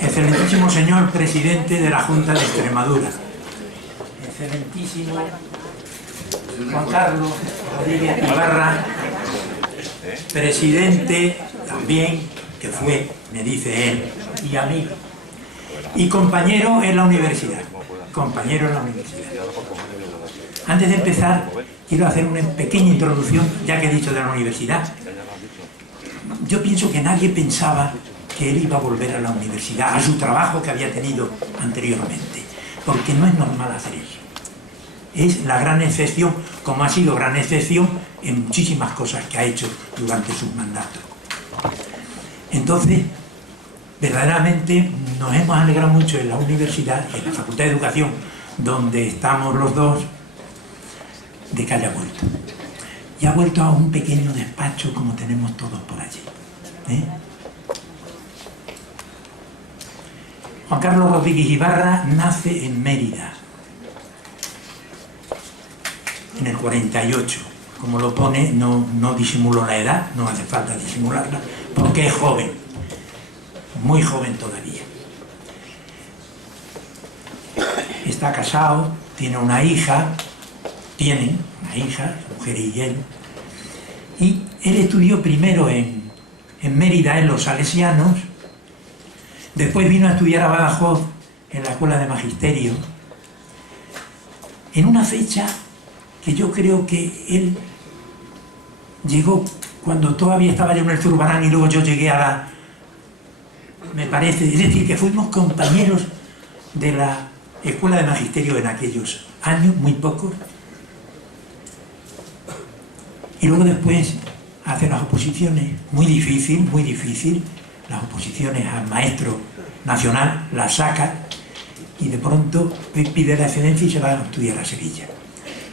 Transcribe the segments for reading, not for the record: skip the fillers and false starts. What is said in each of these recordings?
Excelentísimo señor presidente de la Junta de Extremadura, excelentísimo Juan Carlos Rodríguez Ibarra, presidente también, que fue, me dice él, y amigo, y compañero en la universidad, Antes de empezar, quiero hacer una pequeña introducción, ya que he dicho de la universidad. Yo pienso que nadie pensaba que él iba a volver a la universidad, a su trabajo que había tenido anteriormente, porque no es normal hacer eso. Es la gran excepción, como ha sido gran excepción en muchísimas cosas que ha hecho durante sus mandatos. Entonces, verdaderamente nos hemos alegrado mucho en la universidad, en la Facultad de Educación, donde estamos los dos, de que haya vuelto. Y ha vuelto a un pequeño despacho como tenemos todos por allí. Juan Carlos Rodríguez Ibarra nace en Mérida, en el 48. Como lo pone, no disimulo la edad, no hace falta disimularla, porque es joven, muy joven todavía. Está casado, tiene una hija, mujer y él, y él estudió primero en Mérida, en los Salesianos, después vino a estudiar a Badajoz, en la Escuela de Magisterio, en una fecha que yo creo que él llegó cuando todavía estaba yo en el Zurbarán y luego yo llegué a la... me parece, es decir, que fuimos compañeros de la Escuela de Magisterio en aquellos años, muy pocos, y luego después hace las oposiciones, muy difícil, las oposiciones al maestro nacional, las saca y de pronto pide la excedencia y se va a estudiar a Sevilla.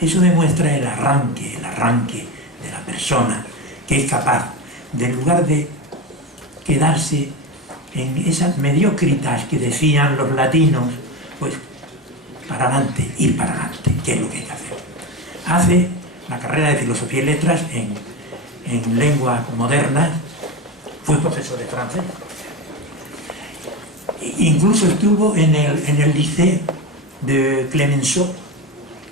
Eso demuestra el arranque de la persona que es capaz, de en lugar de quedarse en esas mediocritas que decían los latinos, pues para adelante, ir para adelante, que es lo que hay que hacer. Hace la carrera de Filosofía y Letras en lenguas modernas, fue profesor de francés. Incluso estuvo en el Lycée de Clemenceau,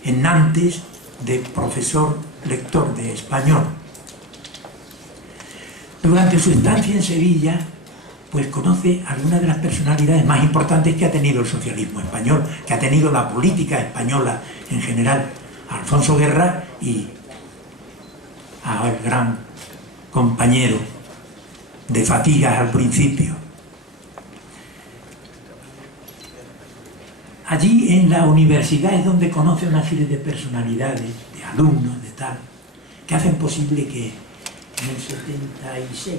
en Nantes, de profesor lector de español. Durante su estancia en Sevilla, pues conoce a algunas de las personalidades más importantes que ha tenido el socialismo español, que ha tenido la política española en general, a Alfonso Guerra y al gran compañero de fatigas al principio. Allí en la universidad es donde conoce una serie de personalidades, de alumnos, de tal, que hacen posible que en el 76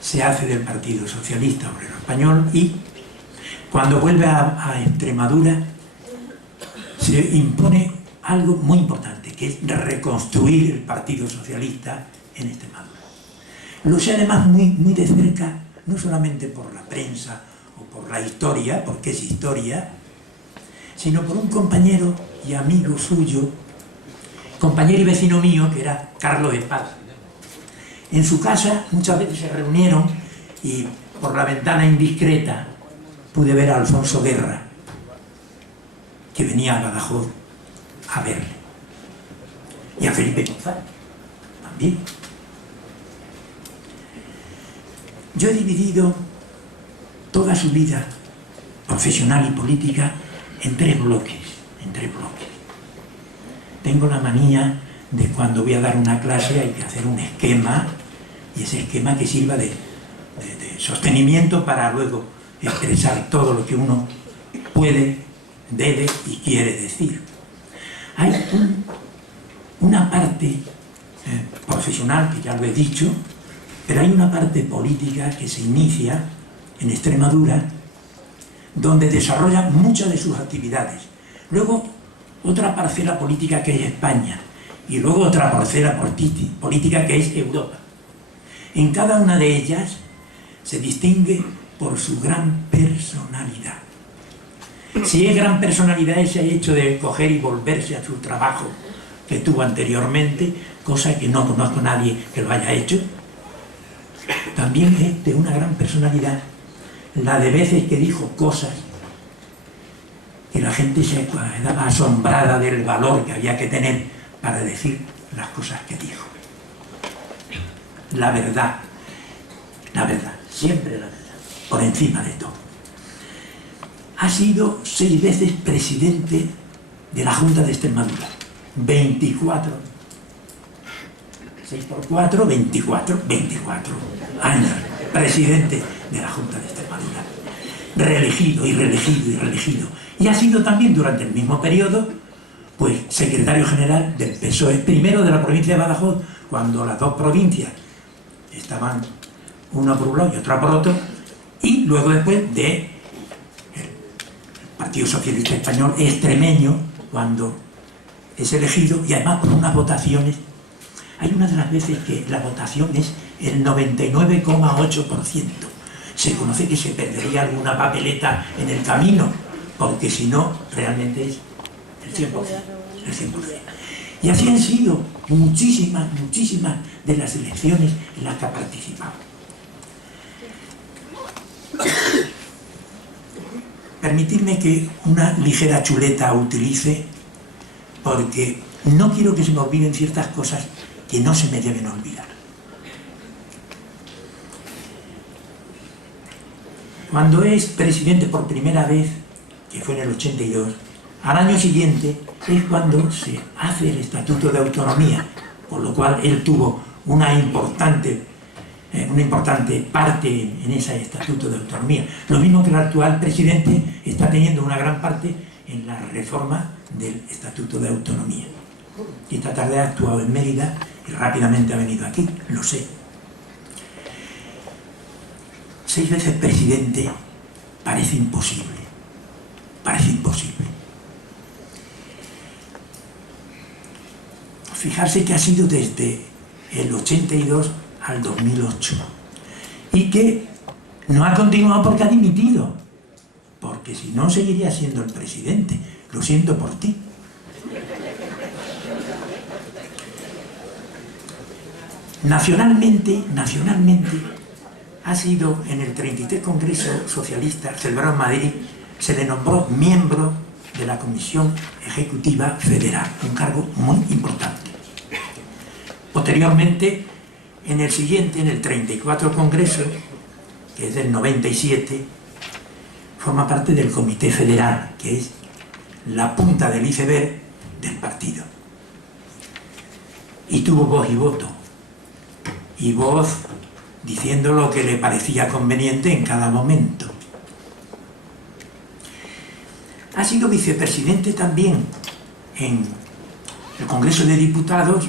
se hace del Partido Socialista Obrero Español y cuando vuelve a Extremadura se impone algo muy importante, que es reconstruir el Partido Socialista en Extremadura. Lo sé además muy de cerca, no solamente por la prensa o por la historia, porque es historia, sino por un compañero y amigo suyo, compañero y vecino mío, que era Carlos Espada. En su casa muchas veces se reunieron y por la ventana indiscreta pude ver a Alfonso Guerra, que venía a Badajoz a verle, y a Felipe González también. Yo he dividido toda su vida profesional y política en tres bloques. Tengo la manía de cuando voy a dar una clase hay que hacer un esquema, y ese esquema que sirva de sostenimiento para luego expresar todo lo que uno puede, debe y quiere decir. Hay una parte profesional, que ya lo he dicho, pero hay una parte política que se inicia en Extremadura, donde desarrolla muchas de sus actividades. Luego, otra parcela política que es España, y luego otra parcela política que es Europa. En cada una de ellas se distingue por su gran personalidad. Si es gran personalidad ese hecho de coger y volverse a su trabajo que tuvo anteriormente, cosa que no conozco a nadie que lo haya hecho, también es de una gran personalidad la de veces que dijo cosas que la gente se quedaba asombrada del valor que había que tener para decir las cosas que dijo. La verdad, siempre la verdad, por encima de todo. Ha sido 6 veces presidente de la Junta de Extremadura, 24. 6 por 4, 24 años, presidente de la Junta de Extremadura, reelegido y reelegido y reelegido. Y ha sido también durante el mismo periodo, pues, secretario general del PSOE, primero de la provincia de Badajoz, cuando las dos provincias estaban una por un lado y otra por otro, y luego después del Partido Socialista Español extremeño, cuando es elegido, y además por unas votaciones. Hay una de las veces que la votación es el 99,8%. Se conoce que se perdería alguna papeleta en el camino, porque si no, realmente es el 100%. Y así han sido muchísimas de las elecciones en las que ha participado. Permitidme que una ligera chuleta utilice, porque no quiero que se me olviden ciertas cosas que no se me deben olvidar. Cuando es presidente por primera vez, que fue en el 82, al año siguiente es cuando se hace el Estatuto de Autonomía, por lo cual él tuvo una importante parte en ese Estatuto de Autonomía. Lo mismo que el actual presidente está teniendo una gran parte en la reforma del Estatuto de Autonomía. Y esta tarde ha actuado en Mérida y rápidamente ha venido aquí, lo sé. 6 veces presidente parece imposible. Fijarse que ha sido desde el 82 al 2008 y que no ha continuado porque ha dimitido, porque si no seguiría siendo el presidente. Lo siento por ti. Nacionalmente ha sido en el 33 Congreso Socialista celebrado en Madrid, se le nombró miembro de la Comisión Ejecutiva Federal, un cargo muy importante. Posteriormente, en el siguiente, en el 34 Congreso, que es del 97, forma parte del Comité Federal, que es la punta del iceberg del partido. Y tuvo voz y voto. Y voz diciendo lo que le parecía conveniente en cada momento. Ha sido vicepresidente también en el Congreso de Diputados,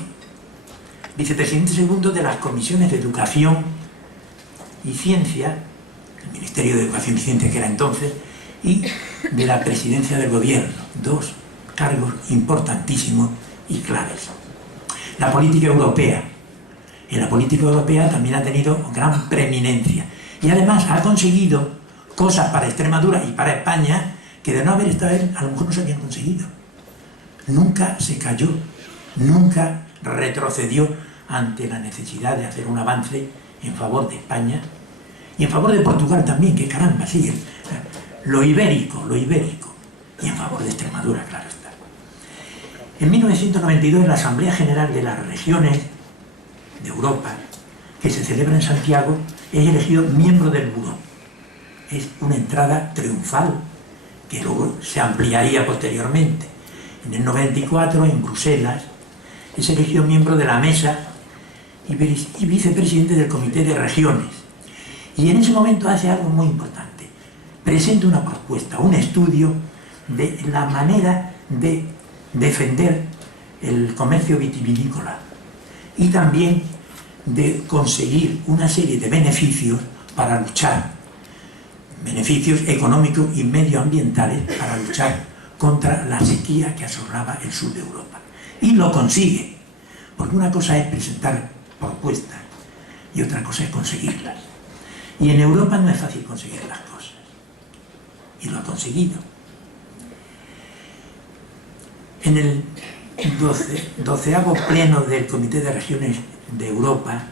vicepresidente segundo de las comisiones de Educación y Ciencia, el Ministerio de Educación y Ciencia que era entonces, y de la Presidencia del Gobierno, 2 cargos importantísimos y claves. La política europea. En la política europea también ha tenido gran preeminencia y además ha conseguido cosas para Extremadura y para España que de no haber estado él a lo mejor no se habían conseguido. Nunca se cayó, nunca retrocedió ante la necesidad de hacer un avance en favor de España y en favor de Portugal también, que caramba, sí, lo ibérico, y en favor de Extremadura, claro está. En 1992, en la Asamblea General de las Regiones de Europa, que se celebra en Santiago, es elegido miembro del Buró. Es una entrada triunfal, que luego se ampliaría posteriormente. En el 94, en Bruselas, es elegido miembro de la Mesa y vicepresidente del Comité de Regiones. Y en ese momento hace algo muy importante. Presenta una propuesta, un estudio de la manera de defender el comercio vitivinícola y también de conseguir una serie de beneficios para luchar, beneficios económicos y medioambientales para luchar contra la sequía que asolaba el sur de Europa. Y lo consigue, porque una cosa es presentar propuestas y otra cosa es conseguirlas. Y en Europa no es fácil conseguir las cosas. Y lo ha conseguido. En el 12º pleno del Comité de Regiones de Europa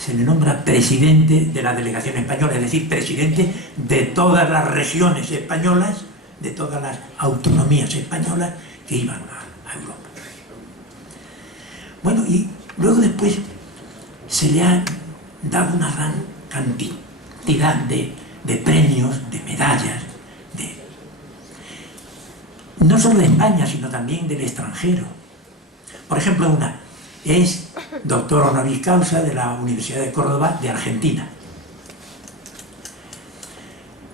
se le nombra presidente de la delegación española, es decir, presidente de todas las regiones españolas, de todas las autonomías españolas que iban a Europa. Bueno, y luego después se le ha dado una gran cantidad de premios, de medallas, no solo de España, sino también del extranjero. Por ejemplo, una es doctor honoris causa de la Universidad de Córdoba de Argentina.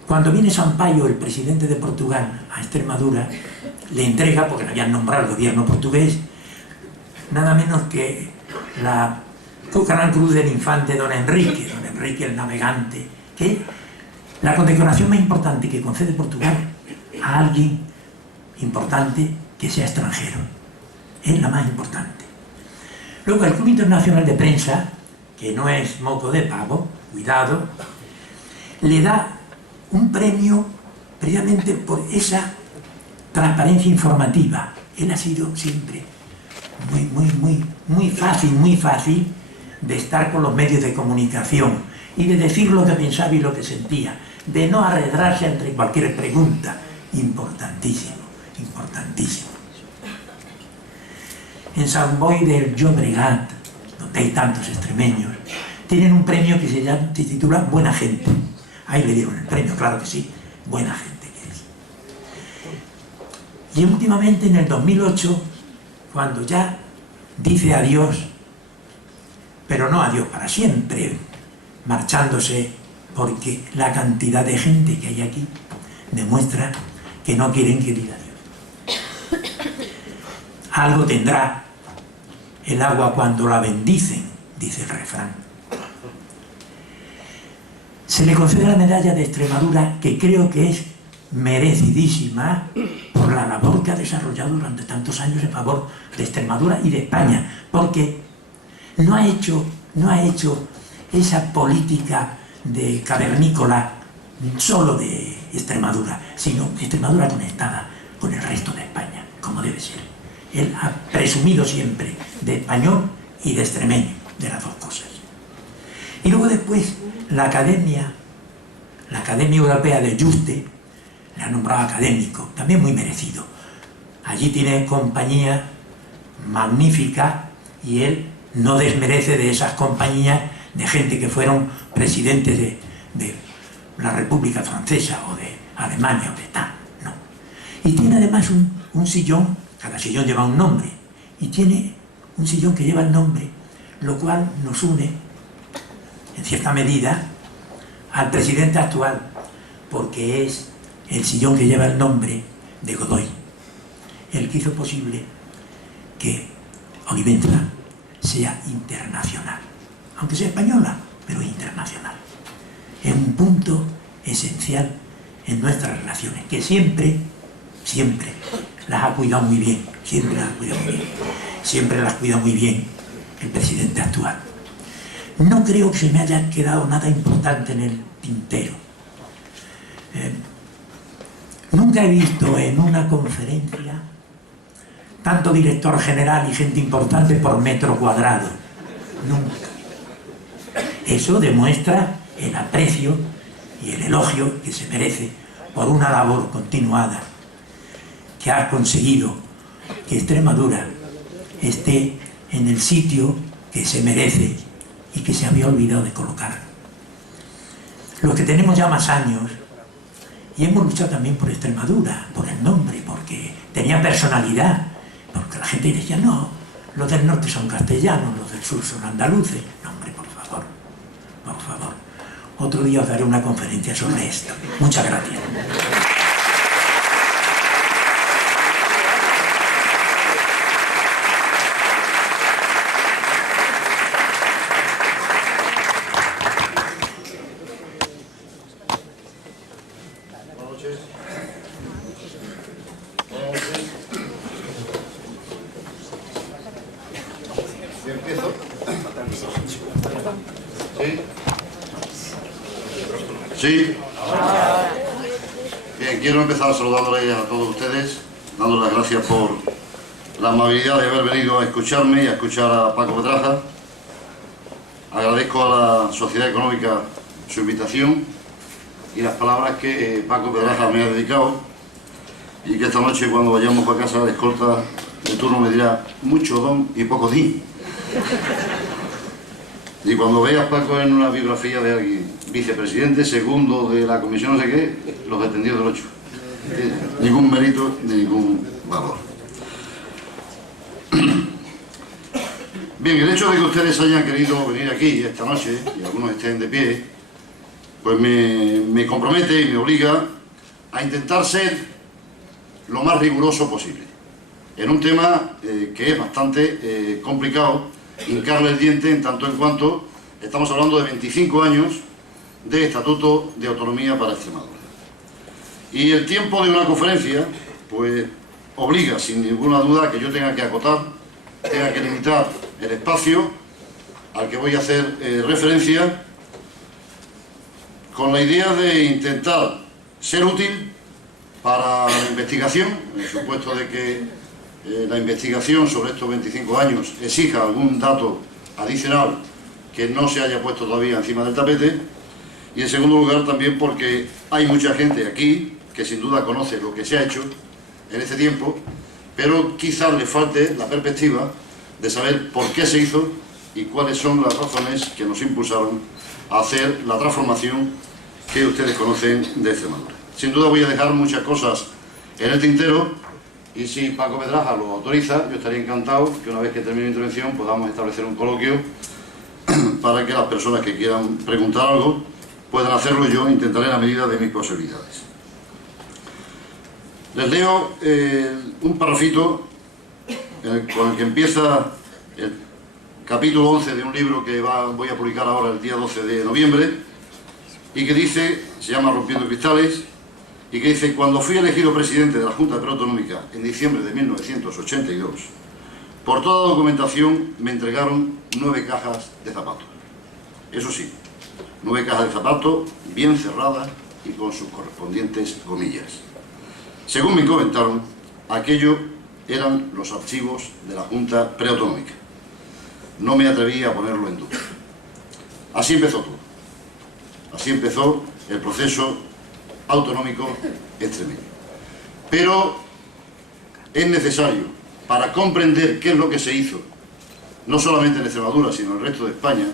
Cuando viene Sampaio, el presidente de Portugal, a Extremadura, le entrega, porque le habían nombrado el gobierno portugués, nada menos que la Gran Cruz del Infante Don Enrique el navegante, que es la condecoración más importante que concede Portugal a alguien importante que sea extranjero. Es la más importante. Luego el Club Internacional de Prensa, que no es moco de pavo, cuidado, le da un premio precisamente por esa transparencia informativa. Él ha sido siempre muy fácil de estar con los medios de comunicación y de decir lo que pensaba y lo que sentía, de no arredrarse entre cualquier pregunta. Importantísimo. En Sant Boi del Llobregat, donde hay tantos extremeños, tienen un premio que se titula Buena Gente. Ahí le dieron el premio, claro que sí, buena gente que es. Y últimamente, en el 2008, cuando ya dice adiós, pero no adiós para siempre, marchándose, porque la cantidad de gente que hay aquí demuestra que no quieren que diga adiós. Algo tendrá el agua cuando la bendicen, dice el refrán. Se le concede la medalla de Extremadura, que creo que es merecidísima por la labor que ha desarrollado durante tantos años en favor de Extremadura y de España, porque no ha hecho esa política de cavernícola solo de Extremadura, sino Extremadura conectada con el resto de España, como debe ser. Él ha presumido siempre de español y de extremeño, de las dos cosas. Y luego después la Academia Europea de Juste le ha nombrado académico, también muy merecido. Allí tiene compañía magnífica y él no desmerece de esas compañías de gente que fueron presidentes de la República Francesa o de Alemania o de tal, no. Y tiene además un sillón, cada sillón lleva un nombre, y tiene un sillón que lleva el nombre, lo cual nos une, en cierta medida, al presidente actual, porque es el sillón que lleva el nombre de Godoy, el que hizo posible que Olivenza sea internacional, aunque sea española, pero internacional. Es un punto esencial en nuestras relaciones, que siempre las ha cuidado muy bien, siempre las cuida muy bien el presidente actual. No creo que se me haya quedado nada importante en el tintero. Nunca he visto en una conferencia tanto director general y gente importante por metro cuadrado. Nunca. Eso demuestra el aprecio y el elogio que se merece por una labor continuada que ha conseguido que Extremadura esté en el sitio que se merece y que se había olvidado de colocar. Los que tenemos ya más años y hemos luchado también por Extremadura, por el nombre, porque tenía personalidad, porque la gente decía, no, los del norte son castellanos, los del sur son andaluces. No, hombre, por favor. Otro día os daré una conferencia sobre esto. Muchas gracias. Sí. Bien, quiero empezar saludándole a todos ustedes, dándoles las gracias por la amabilidad de haber venido a escucharme y a escuchar a Paco Petraja, Agradezco a la Sociedad Económica su invitación y las palabras que Paco Pedraja me ha dedicado, y que esta noche, cuando vayamos para casa, la escolta de turno me dirá mucho don y poco din. Y cuando veas, Paco, en una biografía de alguien, vicepresidente segundo de la comisión no sé qué, los entendidos del 8. Ningún mérito ni ningún valor. Bien, el hecho de que ustedes hayan querido venir aquí esta noche, y algunos estén de pie, pues me compromete y me obliga a intentar ser lo más riguroso posible en un tema que es bastante complicado hincarle el diente, en tanto en cuanto estamos hablando de 25 años de Estatuto de Autonomía para Extremadura. Y el tiempo de una conferencia, pues, obliga sin ninguna duda a que yo tenga que acotar, tenga que limitar el espacio al que voy a hacer referencia, con la idea de intentar ser útil para la investigación, en el supuesto de que la investigación sobre estos 25 años exija algún dato adicional que no se haya puesto todavía encima del tapete, y en segundo lugar también porque hay mucha gente aquí que sin duda conoce lo que se ha hecho en este tiempo, pero quizás le falte la perspectiva de saber por qué se hizo y cuáles son las razones que nos impulsaron a hacer la transformación que ustedes conocen de Extremadura. Sin duda voy a dejar muchas cosas en el tintero, y si Paco Pedraja lo autoriza, yo estaría encantado que una vez que termine mi intervención podamos establecer un coloquio para que las personas que quieran preguntar algo puedan hacerlo. Yo intentaré en la medida de mis posibilidades. Les leo un parrafito con el que empieza el capítulo 11 de un libro que voy a publicar ahora el día 12 de noviembre, y que dice, se llama Rompiendo Cristales, y que dice: cuando fui elegido presidente de la Junta Preautonómica en diciembre de 1982, por toda documentación me entregaron 9 cajas de zapatos. Eso sí, 9 cajas de zapatos bien cerradas y con sus correspondientes gomillas. Según me comentaron, aquello eran los archivos de la Junta Preautonómica. No me atreví a ponerlo en duda. Así empezó todo. Así empezó el proceso autonómico extremeño. Pero es necesario, para comprender qué es lo que se hizo, no solamente en Extremadura, sino en el resto de España,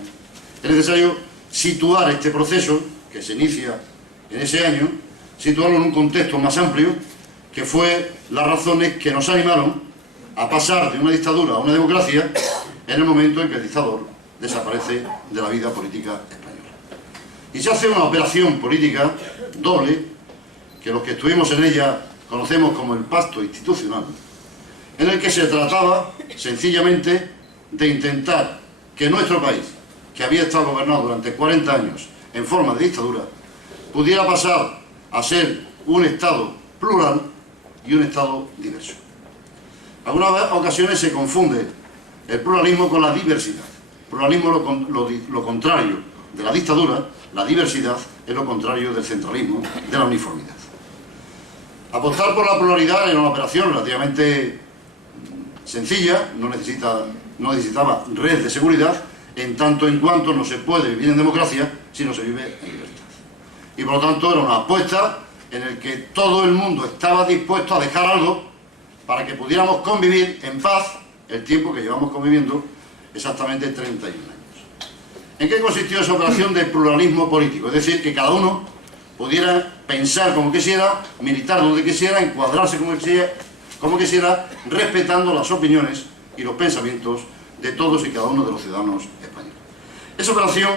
es necesario situar este proceso, que se inicia en ese año, situarlo en un contexto más amplio, que fue las razones que nos animaron a pasar de una dictadura a una democracia en el momento en que el dictador desaparece de la vida política española. Y se hace una operación política doble, que los que estuvimos en ella conocemos como el pacto institucional, en el que se trataba sencillamente de intentar que nuestro país, que había estado gobernado durante 40 años en forma de dictadura, pudiera pasar a ser un Estado plural y un Estado diverso. En algunas ocasiones se confunde el pluralismo con la diversidad. El pluralismo es lo contrario de la dictadura, la diversidad es lo contrario del centralismo, de la uniformidad. Apostar por la pluralidad era una operación relativamente sencilla, no necesitaba red de seguridad, en tanto en cuanto no se puede vivir en democracia si no se vive en libertad. Y por lo tanto era una apuesta en la que todo el mundo estaba dispuesto a dejar algo para que pudiéramos convivir en paz el tiempo que llevamos conviviendo, exactamente 31 años. ¿En qué consistió esa operación de pluralismo político? Es decir, que cada uno pudiera pensar como quisiera, militar donde quisiera, encuadrarse como quisiera, respetando las opiniones y los pensamientos de todos y cada uno de los ciudadanos españoles. Esa operación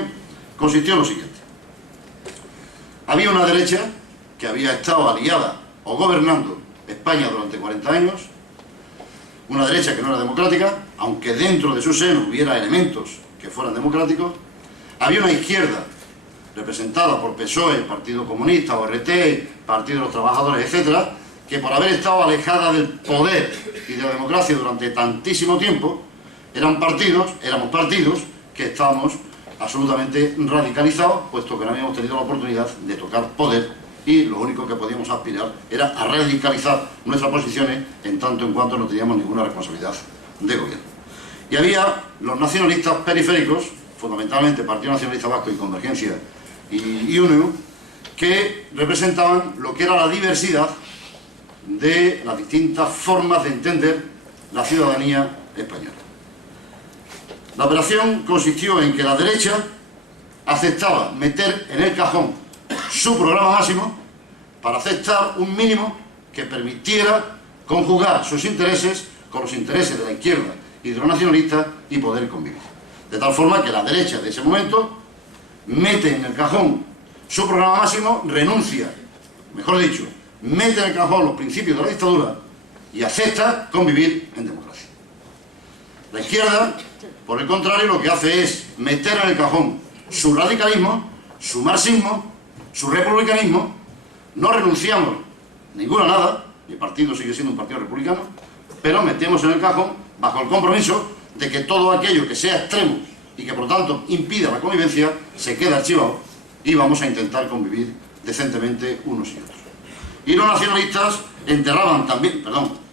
consistió en lo siguiente. Había una derecha que había estado aliada o gobernando España durante 40 años, una derecha que no era democrática, aunque dentro de su seno hubiera elementos que fueran democráticos. Había una izquierda representada por PSOE, Partido Comunista, ORT, Partido de los Trabajadores, etcétera, que por haber estado alejada del poder y de la democracia durante tantísimo tiempo, éramos partidos que estábamos absolutamente radicalizados, puesto que no habíamos tenido la oportunidad de tocar poder, y lo único que podíamos aspirar era a radicalizar nuestras posiciones en tanto en cuanto no teníamos ninguna responsabilidad de gobierno. Y había los nacionalistas periféricos, fundamentalmente Partido Nacionalista Vasco y Convergencia y Unió, que representaban lo que era la diversidad de las distintas formas de entender la ciudadanía española. La operación consistió en que la derecha aceptaba meter en el cajón su programa máximo para aceptar un mínimo que permitiera conjugar sus intereses con los intereses de la izquierda y de los nacionalistas y poder convivir. De tal forma que la derecha de ese momento mete en el cajón su programa máximo, renuncia, mejor dicho, mete en el cajón los principios de la dictadura y acepta convivir en democracia. La izquierda, por el contrario, lo que hace es meter en el cajón su radicalismo, su marxismo, su republicanismo. No renunciamos ninguno a nada, mi partido sigue siendo un partido republicano, pero metemos en el cajón bajo el compromiso de que todo aquello que sea extremo y que por lo tanto impida la convivencia se queda archivado y vamos a intentar convivir decentemente unos y otros. Y los nacionalistas enterraban también,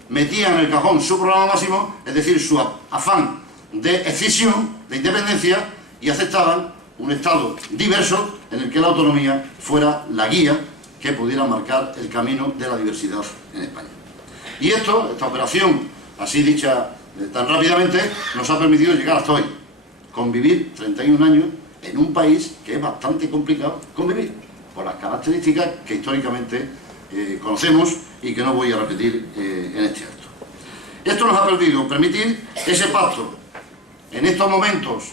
metían en el cajón su programa máximo, es decir, su afán de escisión, de independencia, y aceptaban un Estado diverso en el que la autonomía fuera la guía que pudiera marcar el camino de la diversidad en España. Y esta operación, así dicha tan rápidamente, nos ha permitido llegar hasta hoy, convivir 31 años en un país que es bastante complicado convivir, por las características que históricamente conocemos y que no voy a repetir en este acto. Esto nos ha permitir ese pacto. En estos momentos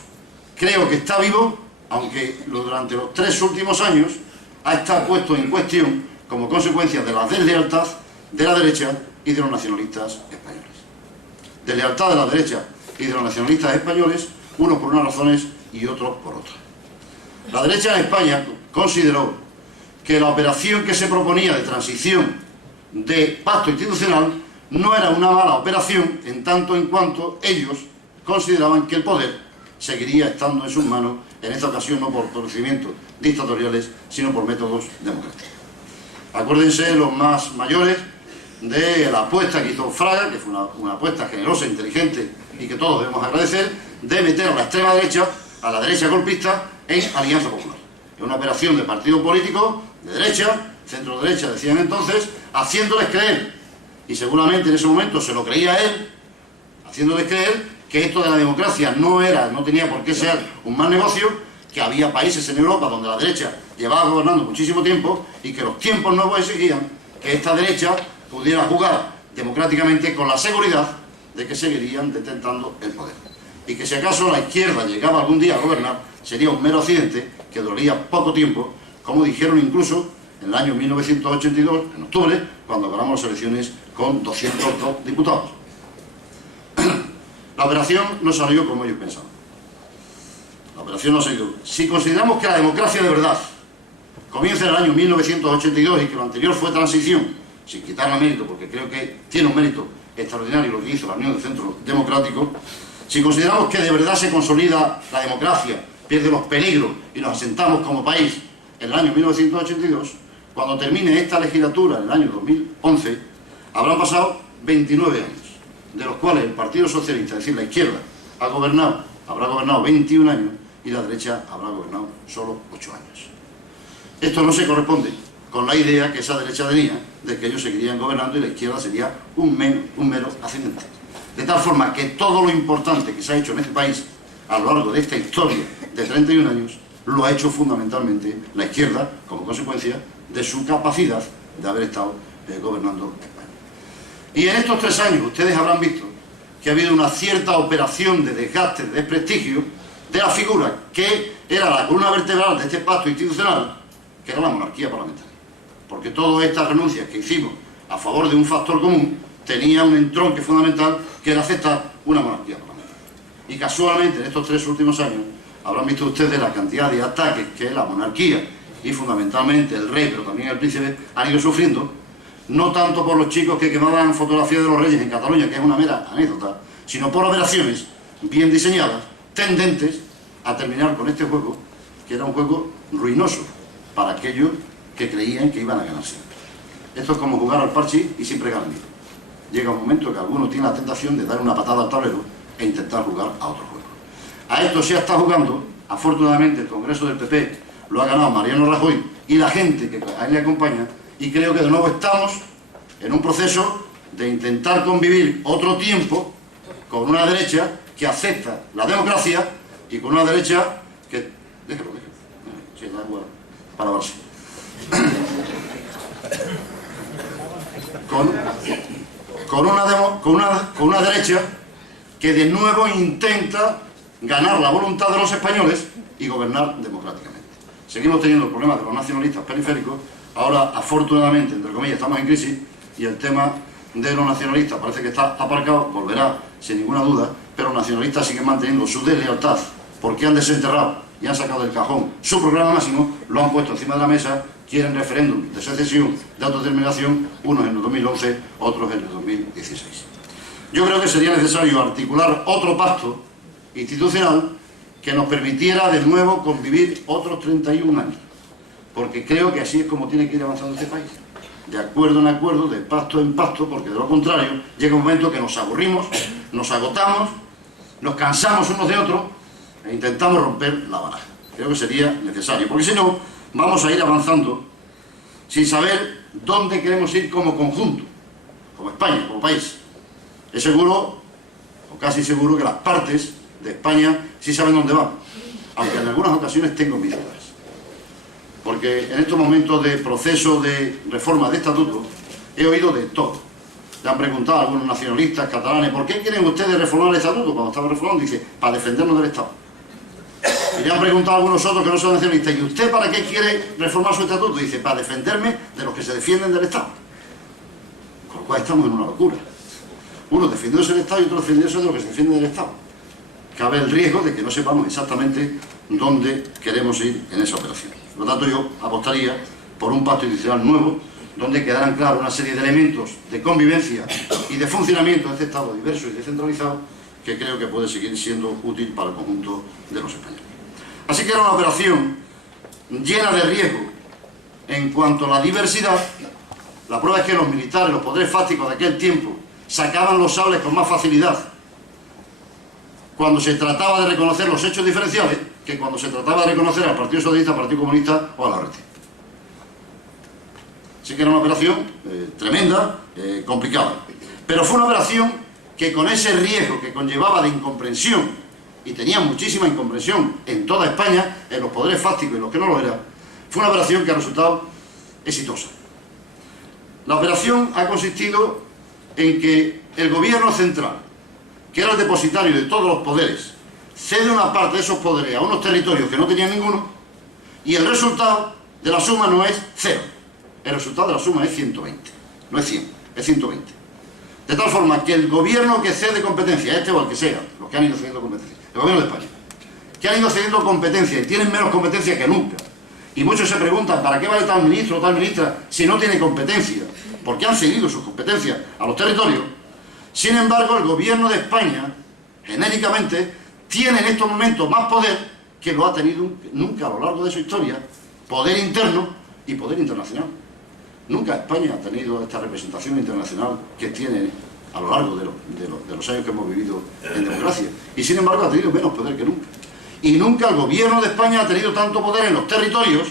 creo que está vivo, aunque durante los 3 últimos años ha estado puesto en cuestión como consecuencia de la deslealtad de la derecha y de los nacionalistas españoles. Deslealtad de la derecha y de los nacionalistas españoles, unos por unas razones y otros por otras. La derecha en España consideró que la operación que se proponía de transición de pacto institucional no era una mala operación en tanto en cuanto ellos consideraban que el poder seguiría estando en sus manos, en esta ocasión no por procedimientos dictatoriales, sino por métodos democráticos. Acuérdense los más mayores de la apuesta que hizo Fraga, que fue una apuesta generosa, inteligente y que todos debemos agradecer, de meter a la extrema derecha, a la derecha golpista, en Alianza Popular. Es una operación de partido político, de derecha, centro-derecha decían entonces, haciéndoles creer, y seguramente en ese momento se lo creía él, haciéndoles creer que esto de la democracia no tenía por qué ser un mal negocio, que había países en Europa donde la derecha llevaba gobernando muchísimo tiempo y que los tiempos nuevos exigían que esta derecha pudiera jugar democráticamente con la seguridad de que seguirían detentando el poder. Y que si acaso la izquierda llegaba algún día a gobernar, sería un mero accidente que duraría poco tiempo, como dijeron incluso en el año 1982, en octubre, cuando ganamos las elecciones con 202 diputados. La operación no salió como ellos pensaban. La operación no salió. Si consideramos que la democracia de verdad comienza en el año 1982 y que lo anterior fue transición, sin quitarle mérito, porque creo que tiene un mérito extraordinario lo que hizo la Unión del Centro Democrático, si consideramos que de verdad se consolida la democracia, pierde los peligros y nos asentamos como país en el año 1982, cuando termine esta legislatura, en el año 2011, habrán pasado 29 años, de los cuales el Partido Socialista, es decir, la izquierda, habrá gobernado 21 años y la derecha habrá gobernado solo 8 años. Esto no se corresponde con la idea que esa derecha tenía de que ellos seguirían gobernando y la izquierda sería un mero ascendente. De tal forma que todo lo importante que se ha hecho en este país a lo largo de esta historia de 31 años lo ha hecho fundamentalmente la izquierda como consecuencia de su capacidad de haber estado gobernando España. Y en estos 3 años ustedes habrán visto que ha habido una cierta operación de desgaste, de desprestigio de la figura que era la columna vertebral de este pacto institucional, que era la monarquía parlamentaria. Porque todas estas renuncias que hicimos a favor de un factor común tenía un entronque fundamental que era aceptar una monarquía parlamentaria. Y casualmente en estos 3 últimos años habrán visto ustedes la cantidad de ataques que la monarquía y fundamentalmente el rey, pero también el príncipe, han ido sufriendo, no tanto por los chicos que quemaban fotografías de los reyes en Cataluña, que es una mera anécdota, sino por operaciones bien diseñadas, tendentes a terminar con este juego, que era un juego ruinoso para aquellos que creían que iban a ganar siempre. Esto es como jugar al parche y siempre ganar. Llega un momento que alguno tiene la tentación de dar una patada al tablero e intentar jugar a otro juego. A esto se ha estado jugando Afortunadamente el Congreso del PP lo ha ganado Mariano Rajoy y la gente que a él le acompaña, y creo que de nuevo estamos en un proceso de intentar convivir otro tiempo con una derecha que acepta la democracia y con una derecha que... Déjalo. Sí, da agua para lavarse. Con una derecha que de nuevo intenta ganar la voluntad de los españoles y gobernar democráticamente. Seguimos teniendo el problema de los nacionalistas periféricos. Ahora, afortunadamente, entre comillas, estamos en crisis y el tema de los nacionalistas parece que está aparcado, volverá sin ninguna duda, pero los nacionalistas siguen manteniendo su deslealtad porque han desenterrado y han sacado del cajón su programa máximo, lo han puesto encima de la mesa, quieren referéndum de secesión, de autodeterminación, unos en el 2011, otros en el 2016. Yo creo que sería necesario articular otro pacto institucional que nos permitiera de nuevo convivir otros 31 años, porque creo que así es como tiene que ir avanzando este país, de acuerdo en acuerdo, de pacto en pacto, porque de lo contrario llega un momento que nos aburrimos, nos agotamos, nos cansamos unos de otros e intentamos romper la baraja. Creo que sería necesario, porque si no, vamos a ir avanzando sin saber dónde queremos ir como conjunto, como España, como país. Es seguro, o casi seguro, que las partes de España sí saben dónde van, aunque en algunas ocasiones tengo mis dudas. Porque en estos momentos de proceso de reforma de estatuto he oído de todo. Le han preguntado a algunos nacionalistas catalanes, ¿por qué quieren ustedes reformar el estatuto? Cuando estaba reformando, dice, para defendernos del Estado. Y le han preguntado a algunos otros que no son nacionalistas, ¿y usted para qué quiere reformar su estatuto? Dice, para defenderme de los que se defienden del Estado. Con lo cual estamos en una locura. Uno defendiéndose del Estado y otro defendiéndose de los que se defienden del Estado. Cabe el riesgo de que no sepamos exactamente dónde queremos ir en esa operación. Por lo tanto, yo apostaría por un pacto institucional nuevo, donde quedaran claros una serie de elementos de convivencia y de funcionamiento de este Estado diverso y descentralizado, que creo que puede seguir siendo útil para el conjunto de los españoles. Así que era una operación llena de riesgo en cuanto a la diversidad. La prueba es que los militares, los poderes fácticos de aquel tiempo, sacaban los sables con más facilidad cuando se trataba de reconocer los hechos diferenciales que cuando se trataba de reconocer al Partido Socialista, al Partido Comunista o a la RT. Así que era una operación tremenda, complicada. Pero fue una operación que con ese riesgo que conllevaba de incomprensión, y tenía muchísima incomprensión en toda España, en los poderes fácticos y en los que no lo eran, fue una operación que ha resultado exitosa. La operación ha consistido en que el gobierno central, que era el depositario de todos los poderes, cede una parte de esos poderes a unos territorios que no tenían ninguno, y el resultado de la suma no es 0. El resultado de la suma es 120. No es 100, es 120. De tal forma que el gobierno que cede competencia, este o el que sea, los que han ido cediendo competencia, el gobierno de España, que han ido cediendo competencia y tienen menos competencia que nunca, y muchos se preguntan, ¿para qué vale tal ministro o tal ministra si no tiene competencia? Porque han cedido sus competencias a los territorios. Sin embargo, el gobierno de España, genéricamente, tiene en estos momentos más poder que lo ha tenido nunca a lo largo de su historia, poder interno y poder internacional. Nunca España ha tenido esta representación internacional que tiene a lo largo de los años que hemos vivido en democracia. Y sin embargo ha tenido menos poder que nunca. Y nunca el gobierno de España ha tenido tanto poder en los territorios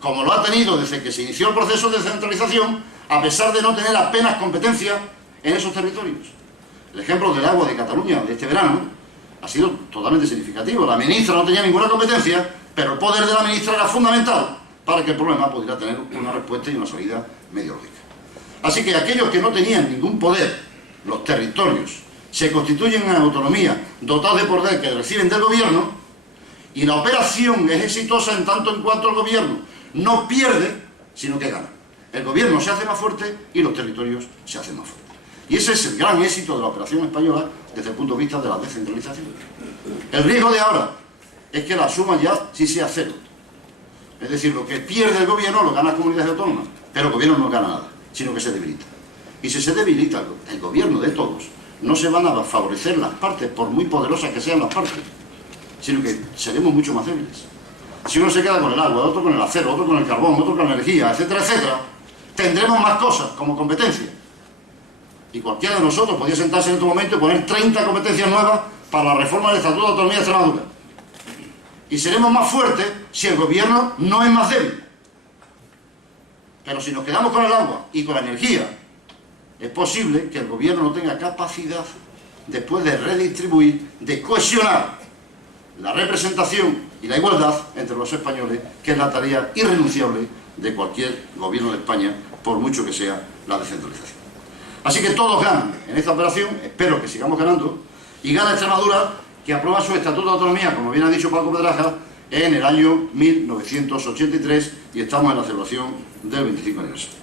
como lo ha tenido desde que se inició el proceso de descentralización, a pesar de no tener apenas competencia en esos territorios. El ejemplo del agua de Cataluña de este verano ha sido totalmente significativo. La ministra no tenía ninguna competencia, pero el poder de la ministra era fundamental para que el problema pudiera tener una respuesta y una salida medio lógica. Así que aquellos que no tenían ningún poder, los territorios, se constituyen en autonomía, dotados de poder que reciben del gobierno, y la operación es exitosa en tanto en cuanto el gobierno no pierde, sino que gana. El gobierno se hace más fuerte y los territorios se hacen más fuertes. Y ese es el gran éxito de la operación española desde el punto de vista de la descentralización. El riesgo de ahora es que la suma ya sí sea 0. Es decir, lo que pierde el gobierno lo gana las comunidades autónomas, pero el gobierno no gana nada, sino que se debilita. Y si se debilita el gobierno de todos, no se van a favorecer las partes, por muy poderosas que sean las partes, sino que seremos mucho más débiles. Si uno se queda con el agua, otro con el acero, otro con el carbón, otro con la energía, etcétera, etcétera, tendremos más cosas como competencia. Y cualquiera de nosotros podría sentarse en este momento y poner 30 competencias nuevas para la reforma del Estatuto de Autonomía de Extremadura. y seremos más fuertes si el gobierno no es más débil. Pero si nos quedamos con el agua y con la energía, es posible que el gobierno no tenga capacidad, después de redistribuir, de cohesionar la representación y la igualdad entre los españoles, que es la tarea irrenunciable de cualquier gobierno de España, por mucho que sea la descentralización. Así que todos ganan en esta operación, espero que sigamos ganando, y gana Extremadura, que aprueba su Estatuto de Autonomía, como bien ha dicho Paco Pedraja, en el año 1983, y estamos en la celebración del 25 aniversario.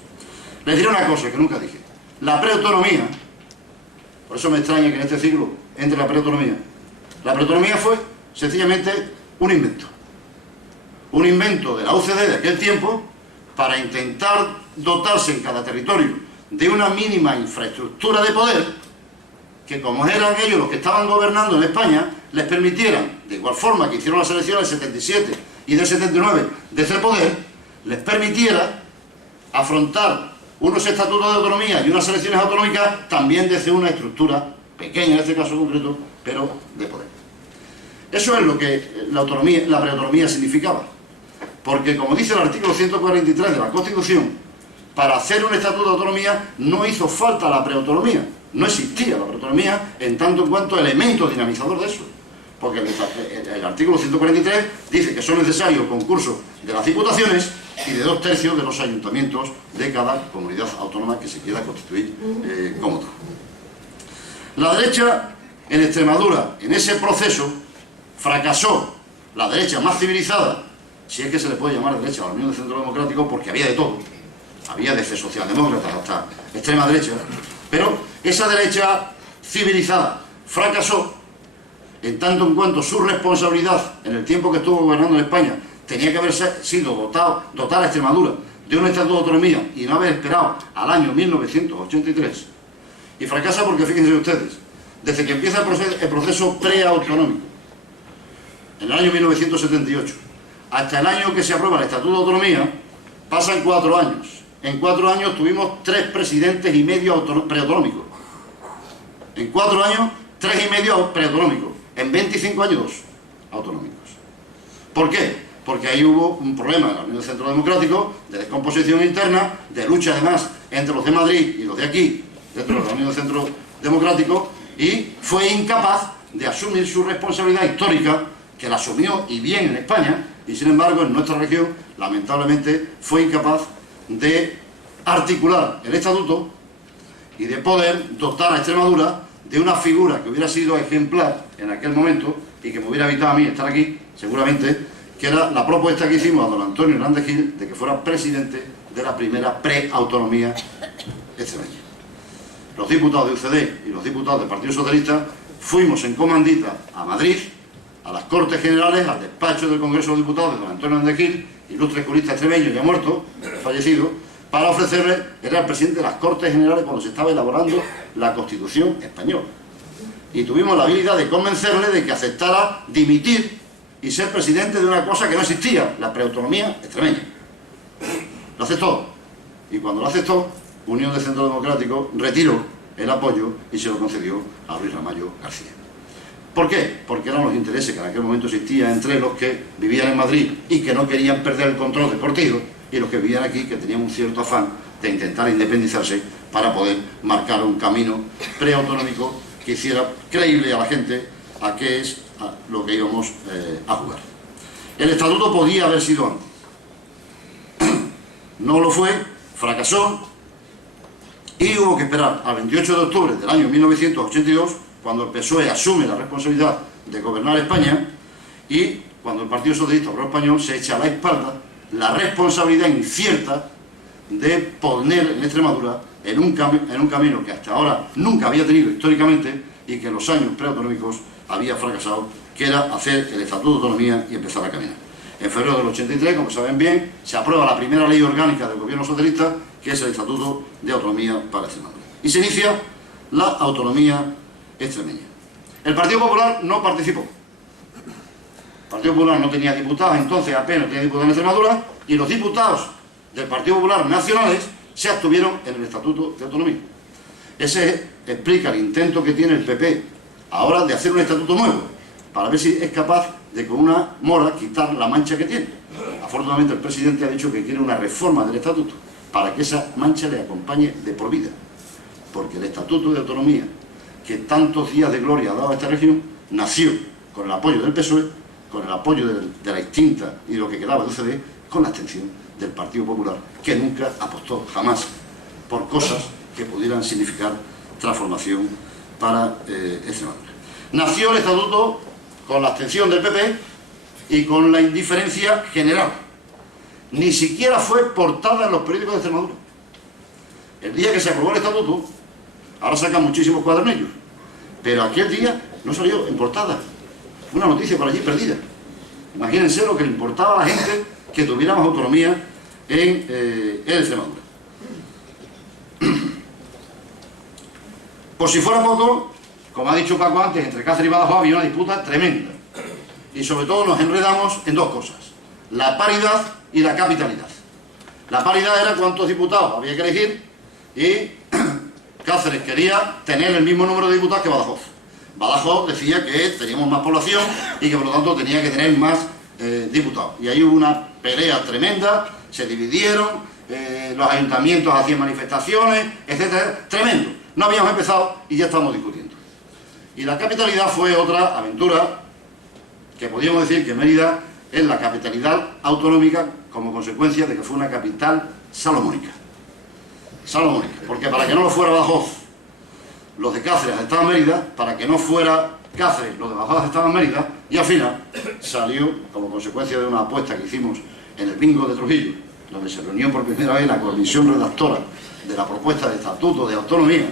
Les diré una cosa que nunca dije. La preautonomía, por eso me extraña que en este siglo entre la preautonomía. La preautonomía fue sencillamente un invento. Un invento de la UCD de aquel tiempo para intentar dotarse en cada territorio de una mínima infraestructura de poder que, como eran ellos los que estaban gobernando en España, les permitieran, de igual forma que hicieron las elecciones del 77 y del 79 desde el poder, les permitiera afrontar unos estatutos de autonomía y unas elecciones autonómicas también desde una estructura pequeña en este caso concreto, pero de poder. Eso es lo que la preautonomía significaba. Porque, como dice el artículo 143 de la Constitución, para hacer un estatuto de autonomía no hizo falta la preautonomía. No existía la preautonomía en tanto en cuanto elemento dinamizador de eso. Porque el artículo 143 dice que son necesarios concursos de las diputaciones y de 2/3 de los ayuntamientos de cada comunidad autónoma que se quiera constituir como tal. La derecha en Extremadura, en ese proceso, fracasó. La derecha más civilizada, si es que se le puede llamar derecha a la Unión del Centro Democrático, porque había de todo. Había desde socialdemócratas hasta extrema derecha. Pero esa derecha civilizada fracasó en tanto en cuanto su responsabilidad en el tiempo que estuvo gobernando en España tenía que haber sido dotar a Extremadura de un estatuto de autonomía y no haber esperado al año 1983. Y fracasa porque, fíjense ustedes, desde que empieza el proceso preautonómico, en el año 1978, hasta el año que se aprueba el Estatuto de Autonomía, pasan 4 años. En 4 años tuvimos 3 presidentes y medio preautonómicos. En 4 años, 3 y medio preautonómicos. En 25 años, 2 autonómicos. ¿Por qué? Porque ahí hubo un problema en la Unión del Centro Democrático, de descomposición interna, de lucha además entre los de Madrid y los de aquí, dentro de la Unión del Centro Democrático, y fue incapaz de asumir su responsabilidad histórica, que la asumió y bien en España, y sin embargo en nuestra región, lamentablemente, fue incapaz de articular el estatuto y de poder dotar a Extremadura de una figura que hubiera sido ejemplar en aquel momento y que me hubiera evitado a mí estar aquí, seguramente, que era la propuesta que hicimos a don Antonio Hernández Gil de que fuera presidente de la primera preautonomía extremeña. Los diputados de UCD y los diputados del Partido Socialista fuimos en comandita a Madrid, a las Cortes Generales, al despacho del Congreso de los Diputados de don Antonio Hernández Gil, ilustre jurista extremeño ya muerto, fallecido, para ofrecerle, era el presidente de las Cortes Generales cuando se estaba elaborando la Constitución española. Y tuvimos la habilidad de convencerle de que aceptara dimitir y ser presidente de una cosa que no existía, la preautonomía extremeña. Lo aceptó. Y cuando lo aceptó, Unión del Centro Democrático retiró el apoyo y se lo concedió a Luis Ramallo García. ¿Por qué? Porque eran los intereses que en aquel momento existían entre los que vivían en Madrid y que no querían perder el control del partido, y los que vivían aquí, que tenían un cierto afán de intentar independizarse para poder marcar un camino preautonómico que hiciera creíble a la gente a qué es lo que íbamos a jugar. El estatuto podía haber sido antes. No lo fue, fracasó, y hubo que esperar al 28 de octubre del año 1982, cuando el PSOE asume la responsabilidad de gobernar España, y cuando el Partido Socialista Obrero Español se echa a la espalda la responsabilidad incierta de poner en Extremadura en un camino que hasta ahora nunca había tenido históricamente y que en los años preautonómicos había fracasado, que era hacer el Estatuto de Autonomía y empezar a caminar. En febrero del 83, como saben bien, se aprueba la primera ley orgánica del gobierno socialista, que es el Estatuto de Autonomía para Extremadura. Y se inicia la autonomía extremeña. El Partido Popular no participó. El Partido Popular no tenía diputados, entonces apenas tenía diputados en Extremadura, y los diputados del Partido Popular nacionales se abstuvieron en el Estatuto de Autonomía. Ese explica el intento que tiene el PP ahora de hacer un estatuto nuevo, para ver si es capaz de con una mora quitar la mancha que tiene. Afortunadamente el presidente ha dicho que quiere una reforma del estatuto para que esa mancha le acompañe de por vida, porque el estatuto de autonomía que tantos días de gloria ha dado a esta región nació con el apoyo del PSOE, con el apoyo de la extinta y lo que quedaba de UCD, con la abstención del Partido Popular, que nunca apostó jamás por cosas que pudieran significar transformación para Extremadura. Nació el estatuto con la abstención del PP y con la indiferencia general. Ni siquiera fue portada en los periódicos de Extremadura. El día que se aprobó el estatuto, ahora sacan muchísimos cuadernillos, pero aquel día no salió en portada. Fue una noticia por allí perdida. Imagínense lo que le importaba a la gente que tuviéramos autonomía en Extremadura. Por si fuera poco, como ha dicho Paco antes, entre Cáceres y Badajoz había una disputa tremenda. Y sobre todo nos enredamos en dos cosas: la paridad y la capitalidad. La paridad era cuántos diputados había que elegir, y Cáceres quería tener el mismo número de diputados que Badajoz. Badajoz decía que teníamos más población y que por lo tanto tenía que tener más diputados. Y ahí hubo una pelea tremenda, se dividieron, los ayuntamientos hacían manifestaciones, etcétera. Tremendo. No habíamos empezado y ya estamos discutiendo. Y la capitalidad fue otra aventura que podríamos decir que Mérida es la capitalidad autonómica como consecuencia de que fue una capital salomónica. Salomónica, porque para que no lo fuera Badajoz, los de Cáceres estaban en Mérida; para que no fuera Cáceres, los de Badajoz estaban en Mérida, y al final salió, como consecuencia de una apuesta que hicimos en el bingo de Trujillo, donde se reunió por primera vez la comisión redactora de la propuesta de estatuto de autonomía.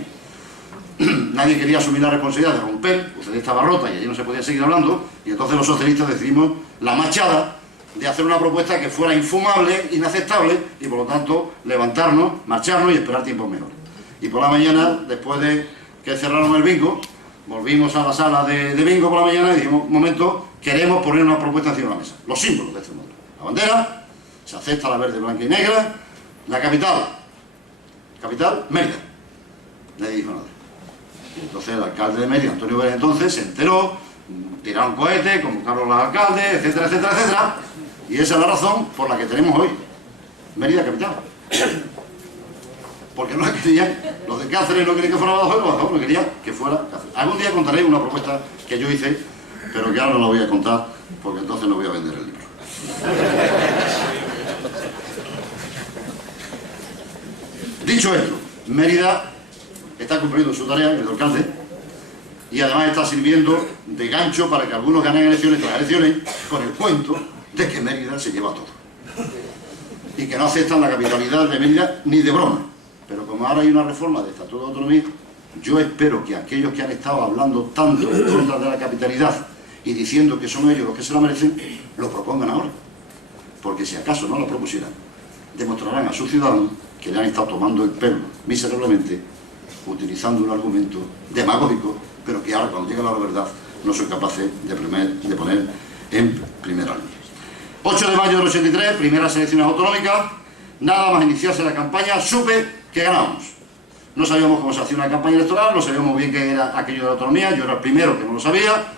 Nadie quería asumir la responsabilidad de romper, UCD estaba rota y allí no se podía seguir hablando, y entonces los socialistas decidimos la machada de hacer una propuesta que fuera infumable, inaceptable, y por lo tanto levantarnos, marcharnos y esperar tiempos mejores. Y por la mañana, después de que cerraron el bingo, volvimos a la sala de bingo por la mañana y dijimos: un momento, queremos poner una propuesta encima de la mesa. Los símbolos de Extremadura: la bandera, se acepta la verde, blanca y negra; la capital, Mérida. Nadie dijo nada. Y entonces el alcalde de Mérida, Antonio Pérez, entonces se enteró, tiraron cohetes, convocaron a los alcaldes, etcétera, etcétera, etcétera. Y esa es la razón por la que tenemos hoy Mérida capital. Porque no la querían, los de Cáceres no querían que fuera Badajoz, los Badajoz no querían que fuera Cáceres. Algún día contaré una propuesta que yo hice, pero que ahora no la voy a contar, porque entonces no voy a vender el libro. Dicho esto, Mérida está cumpliendo su tarea, el alcalde, y además está sirviendo de gancho para que algunos ganen elecciones tras elecciones, con el cuento de que Mérida se lleva todo. Y que no aceptan la capitalidad de Mérida ni de broma. Pero como ahora hay una reforma de Estatuto de Autonomía, yo espero que aquellos que han estado hablando tanto en contra de la capitalidad y diciendo que son ellos los que se la merecen, lo propongan ahora. Porque si acaso no lo propusieran, demostrarán a sus ciudadanos que le han estado tomando el pelo miserablemente, utilizando un argumento demagógico, pero que ahora, cuando llega la verdad, no son capaces de poner en primera línea. 8 de mayo del 83, primeras elecciones autonómicas. Nada más iniciarse la campaña, supe que ganábamos. No sabíamos cómo se hacía una campaña electoral, no sabíamos muy bien qué era aquello de la autonomía, yo era el primero que no lo sabía,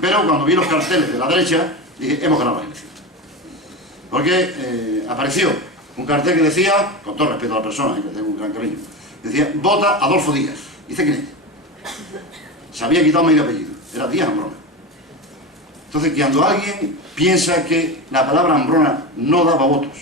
pero cuando vi los carteles de la derecha, dije: hemos ganado la elección. Porque apareció un cartel que decía, con todo respeto a la persona, que tengo un gran cariño, decía: vota Adolfo Díaz. Dice: ¿quién es? Se había quitado medio apellido, era Díaz Ambrona. Entonces, cuando alguien piensa que la palabra Ambrona no daba votos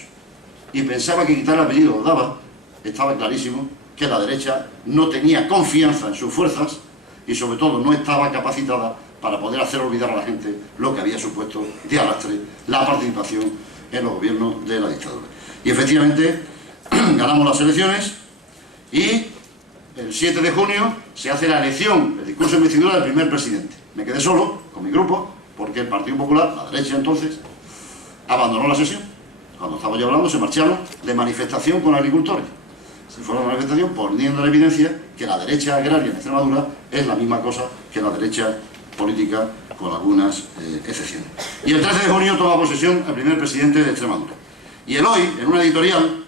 y pensaba que quitar el apellido lo daba, estaba clarísimo que la derecha no tenía confianza en sus fuerzas y sobre todo no estaba capacitada para poder hacer olvidar a la gente lo que había supuesto de arrastre la participación en los gobiernos de la dictadura. Y efectivamente ganamos las elecciones y el 7 de junio se hace la elección, el discurso de investidura del primer presidente. Me quedé solo con mi grupo porque el Partido Popular, la derecha entonces, abandonó la sesión. Cuando estaba yo hablando, se marcharon de manifestación con agricultores. Se fueron a la manifestación poniendo en evidencia que la derecha agraria en Extremadura es la misma cosa que la derecha política, con algunas excepciones. Y el 13 de junio toma posesión el primer presidente de Extremadura. Y el Hoy, en una editorial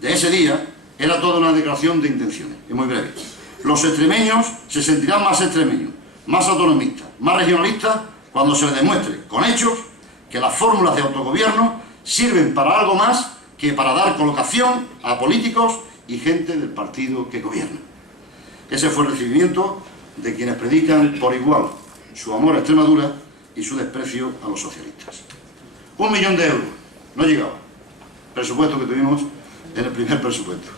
de ese día, era toda una declaración de intenciones. Es muy breve. Los extremeños se sentirán más extremeños, más autonomistas, más regionalistas cuando se les demuestre con hechos que las fórmulas de autogobierno sirven para algo más que para dar colocación a políticos y gente del partido que gobierna. Ese fue el recibimiento de quienes predican por igual su amor a Extremadura y su desprecio a los socialistas. 1 millón de euros, no llegaba. Presupuesto que tuvimos en el primer presupuesto.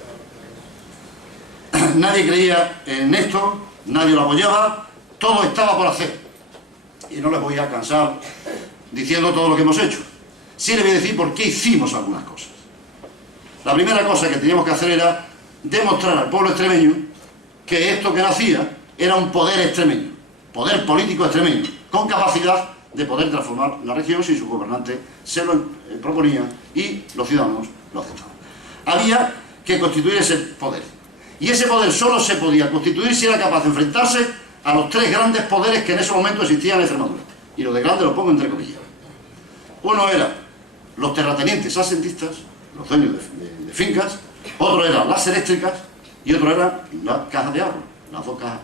Nadie creía en esto, nadie lo apoyaba, todo estaba por hacer. Y no les voy a cansar diciendo todo lo que hemos hecho. Sí les voy a decir por qué hicimos algunas cosas. La primera cosa que teníamos que hacer era demostrar al pueblo extremeño que esto que nacía era un poder extremeño, poder político extremeño, con capacidad de poder transformar la región si su gobernante se lo proponía y los ciudadanos lo aceptaban. Había que constituir ese poder. Y ese poder solo se podía constituir si era capaz de enfrentarse a los 3 grandes poderes que en ese momento existían en Extremadura. Y lo de grande lo pongo entre comillas. Uno era los terratenientes asentistas, los dueños de fincas, otro eran las eléctricas y otro eran las cajas de ahorro,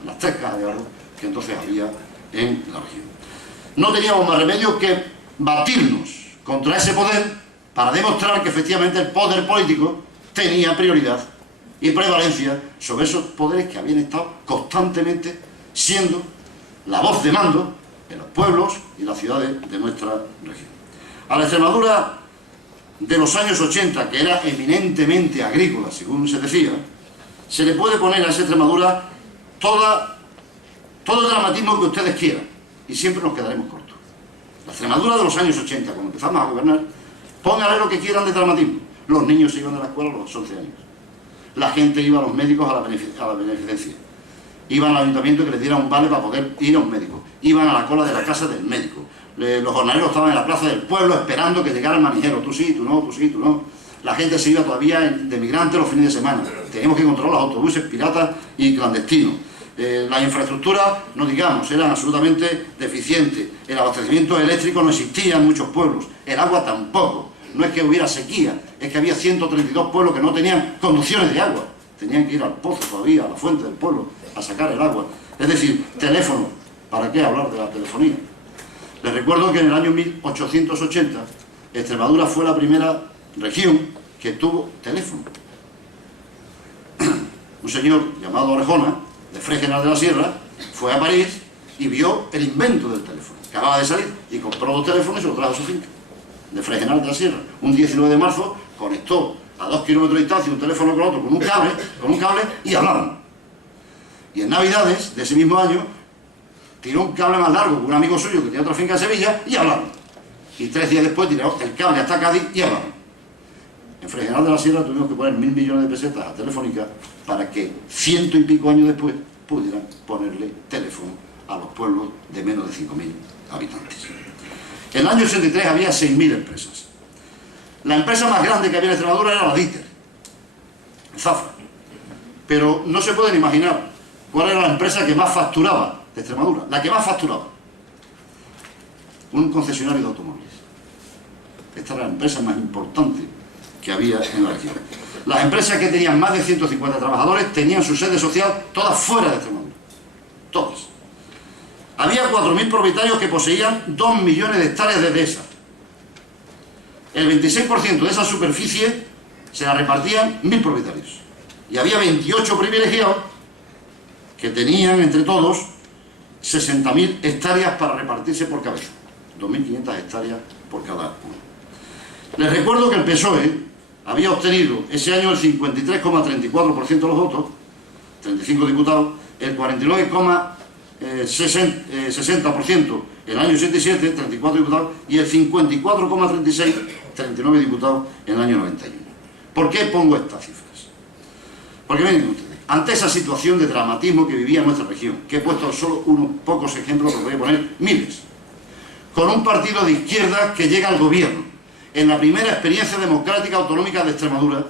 las 3 cajas de ahorro que entonces había en la región. No teníamos más remedio que batirnos contra ese poder para demostrar que efectivamente el poder político tenía prioridad y prevalencia sobre esos poderes que habían estado constantemente siendo la voz de mando en los pueblos y las ciudades de nuestra región. A la Extremadura de los años 80, que era eminentemente agrícola, según se decía, se le puede poner a esa Extremadura todo el dramatismo que ustedes quieran, y siempre nos quedaremos cortos. La Extremadura de los años 80, cuando empezamos a gobernar, pónganle lo que quieran de dramatismo. Los niños se iban a la escuela a los 11 años. La gente iba a los médicos a la beneficencia. Iban al ayuntamiento que les diera un vale para poder ir a un médico. Iban a la cola de la casa del médico. Los jornaleros estaban en la plaza del pueblo esperando que llegara el manijero. Tú sí, tú no, tú sí, tú no. La gente se iba todavía de migrantes los fines de semana. Teníamos que controlar los autobuses piratas y clandestinos. Las infraestructuras, no digamos, eran absolutamente deficientes. El abastecimiento eléctrico no existía en muchos pueblos. El agua tampoco. No es que hubiera sequía, es que había 132 pueblos que no tenían conducciones de agua. Tenían que ir al pozo todavía, a la fuente del pueblo, a sacar el agua. Es decir, teléfono. ¿Para qué hablar de la telefonía? Les recuerdo que en el año 1880 Extremadura fue la primera región que tuvo teléfono. Un señor llamado Orejona, de Fray General de la Sierra, fue a París y vio el invento del teléfono. Acababa de salir y compró 2 teléfonos y se lo trajo a su finca, de Fray General de la Sierra. Un 19 de marzo conectó a 2 kilómetros de distancia un teléfono con otro con un cable y hablaban. Y en Navidades de ese mismo año tiró un cable más largo con un amigo suyo que tenía otra finca en Sevilla y hablaron. Y 3 días después tiró el cable hasta Cádiz y hablaron. En Fray General de la Sierra tuvimos que poner 1.000 millones de pesetas a Telefónica para que 100 y pico años después pudieran ponerle teléfono a los pueblos de menos de 5.000 habitantes. En el año 83 había 6.000 empresas. La empresa más grande que había en Extremadura era la Dieter, Zafra. Pero no se pueden imaginar cuál era la empresa que más facturaba de Extremadura, la que más facturaba. Un concesionario de automóviles. Esta era la empresa más importante que había en la región. Las empresas que tenían más de 150 trabajadores tenían su sede social todas fuera de Extremadura. Todas. Había 4.000 propietarios que poseían 2 millones de hectáreas de dehesa. El 26% de esa superficie se la repartían 1.000 propietarios. Y había 28 privilegiados que tenían entre todos 60.000 hectáreas para repartirse por cabeza. 2.500 hectáreas por cada uno. Les recuerdo que el PSOE había obtenido ese año el 53,34% de los votos, 35 diputados, el 49,60% en el año 87, 34 diputados, y el 54,36%, 39 diputados en el año 91. ¿Por qué pongo estas cifras? Porque miren ustedes, ante esa situación de dramatismo que vivía nuestra región, que he puesto solo unos pocos ejemplos, pero voy a poner miles, con un partido de izquierda que llega al gobierno, en la primera experiencia democrática autonómica de Extremadura,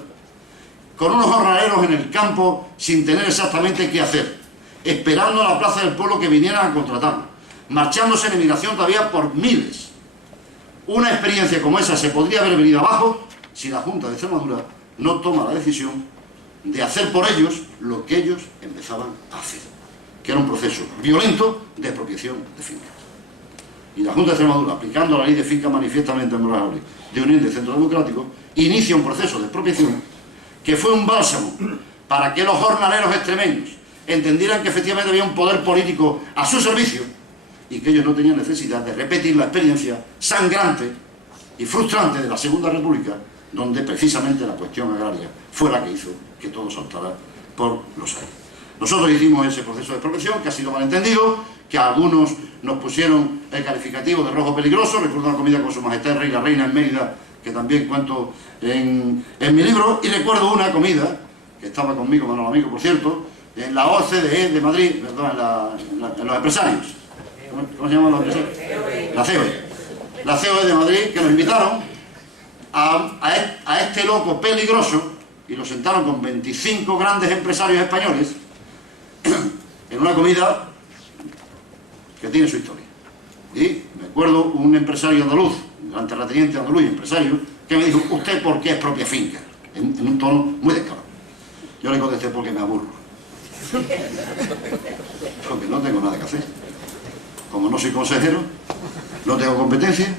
con unos jornaleros en el campo sin tener exactamente qué hacer, esperando a la plaza del pueblo que vinieran a contratarlo, marchándose en emigración todavía por miles. Una experiencia como esa se podría haber venido abajo si la Junta de Extremadura no toma la decisión de hacer por ellos lo que ellos empezaban a hacer, que era un proceso violento de expropiación de fincas. y la Junta de Extremadura, aplicando la ley de fincas manifiestamente honorable de Unión de Centro Democrático, inicia un proceso de expropiación que fue un bálsamo para que los jornaleros extremeños entendieran que efectivamente había un poder político a su servicio y que ellos no tenían necesidad de repetir la experiencia sangrante y frustrante de la Segunda República, donde precisamente la cuestión agraria fue la que hizo que todo saltara por los aires. Nosotros hicimos ese proceso de expropiación, que ha sido malentendido, que a algunos nos pusieron el calificativo de rojo peligroso. Recuerdo una comida con Su Majestad el Rey y la Reina en Mérida, que también cuento en mi libro, y recuerdo una comida, que estaba conmigo, Manuel Amigo, por cierto, en la OCDE de Madrid, perdón, en los empresarios. ¿Cómo se llaman los empresarios? La COE. La COE de Madrid, que nos invitaron a este loco peligroso, y lo sentaron con 25 grandes empresarios españoles, en una comida que tiene su historia. Y me acuerdo un empresario andaluz, un gran terrateniente andaluz y empresario, que me dijo: ¿usted por qué expropia finca? En un tono muy descarado. Yo le contesté: porque me aburro. Porque no tengo nada que hacer. Como no soy consejero, no tengo competencia.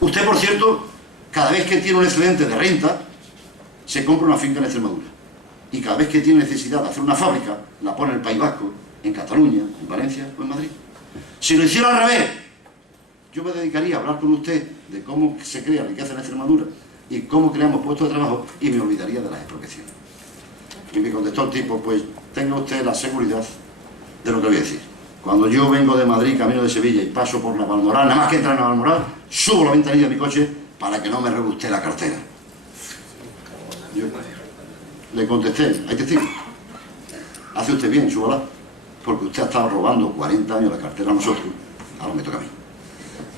Usted, por cierto, cada vez que tiene un excedente de renta, se compra una finca en Extremadura. Y cada vez que tiene necesidad de hacer una fábrica, la pone en el País Vasco, en Cataluña, en Valencia o en Madrid. Si lo hiciera al revés, yo me dedicaría a hablar con usted de cómo se crea riqueza en Extremadura y cómo creamos puestos de trabajo, y me olvidaría de las expropiaciones. Y me contestó el tipo: pues tenga usted la seguridad de lo que voy a decir. Cuando yo vengo de Madrid, camino de Sevilla, y paso por Navalmoral, nada más que entrar en Navalmoral, subo la ventanilla de mi coche para que no me robe usted la cartera. Yo le contesté: hay testigos. Hace usted bien, súbala, porque usted ha estado robando 40 años la cartera a nosotros, ahora me toca a mí.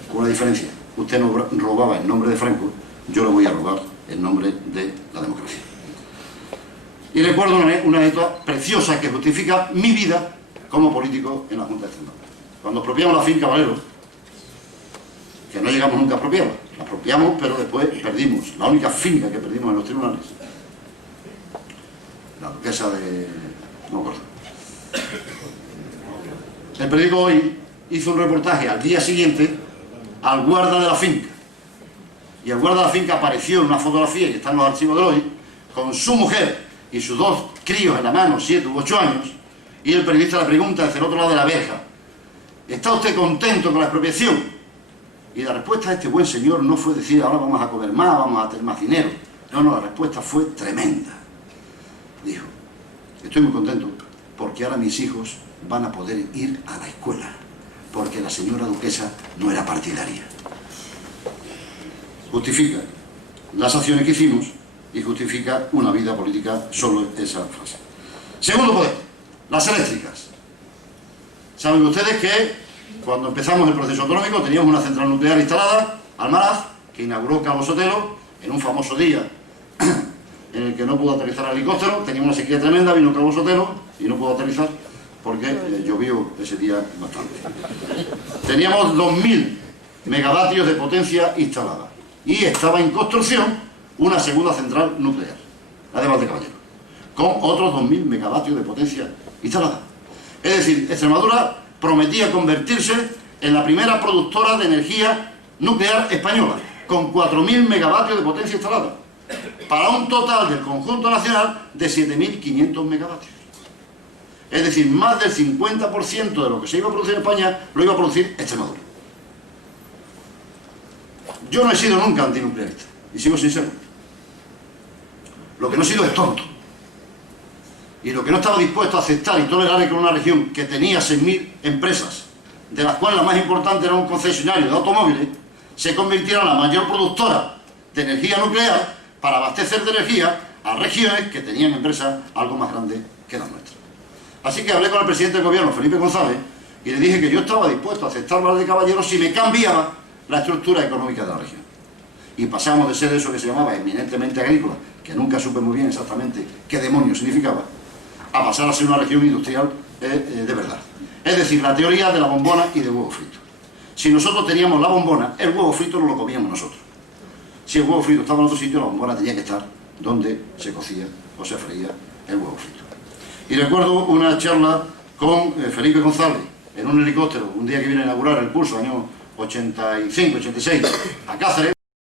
Con una diferencia: usted no robaba en nombre de Franco, yo le voy a robar en nombre de la democracia. Y recuerdo una anécdota preciosa que justifica mi vida como político en la Junta de Extremadura. Cuando expropiamos la finca Valero, que no llegamos nunca a expropiarla, la expropiamos, pero después perdimos, la única finca que perdimos en los tribunales, la duquesa de... no me acuerdo. El periódico Hoy hizo un reportaje al día siguiente al guarda de la finca, y el guarda de la finca apareció en una fotografía, y está en los archivos de Hoy, con su mujer y sus dos críos en la mano, 7 u 8 años, y el periodista le pregunta desde el otro lado de la verja: ¿está usted contento con la expropiación? Y la respuesta de este buen señor no fue decir: ahora vamos a comer más, vamos a tener más dinero. No, la respuesta fue tremenda. Dijo: estoy muy contento porque ahora mis hijos van a poder ir a la escuela, porque la señora duquesa no era partidaria. Justifica las acciones que hicimos y justifica una vida política solo esa frase. Segundo poder, las eléctricas. Saben ustedes que cuando empezamos el proceso autonómico teníamos una central nuclear instalada, Almaraz, que inauguró Cabo Sotelo en un famoso día en el que no pudo aterrizar el helicóptero. Teníamos una sequía tremenda, vino Cabo Sotelo y no pudo aterrizar porque llovió ese día bastante. Teníamos 2000 megavatios de potencia instalada y estaba en construcción una segunda central nuclear, la de Valdecaballero, con otros 2000 megavatios de potencia instalada. Es decir, Extremadura prometía convertirse en la primera productora de energía nuclear española, con 4000 megavatios de potencia instalada, para un total del conjunto nacional de 7500 megavatios. Es decir, más del 50% de lo que se iba a producir en España lo iba a producir Extremadura. Yo no he sido nunca antinuclearista, y sigo sincero. Lo que no he sido es tonto. Y lo que no estaba dispuesto a aceptar y tolerar es que una región que tenía 6.000 empresas, de las cuales la más importante era un concesionario de automóviles, se convirtiera en la mayor productora de energía nuclear para abastecer de energía a regiones que tenían empresas algo más grandes que las nuestras. Así que hablé con el presidente del gobierno, Felipe González, y le dije que yo estaba dispuesto a aceptar Valdecaballero si me cambiaba la estructura económica de la región. Y pasamos de ser eso que se llamaba eminentemente agrícola, que nunca supe muy bien exactamente qué demonios significaba, a pasar a ser una región industrial de verdad. Es decir, la teoría de la bombona y del huevo frito. Si nosotros teníamos la bombona, el huevo frito no lo comíamos nosotros. Si el huevo frito estaba en otro sitio, la bombona tenía que estar donde se cocía o se freía el huevo frito. Y recuerdo una charla con Felipe González en un helicóptero, un día que viene a inaugurar el curso, año 85, 86, a Cáceres,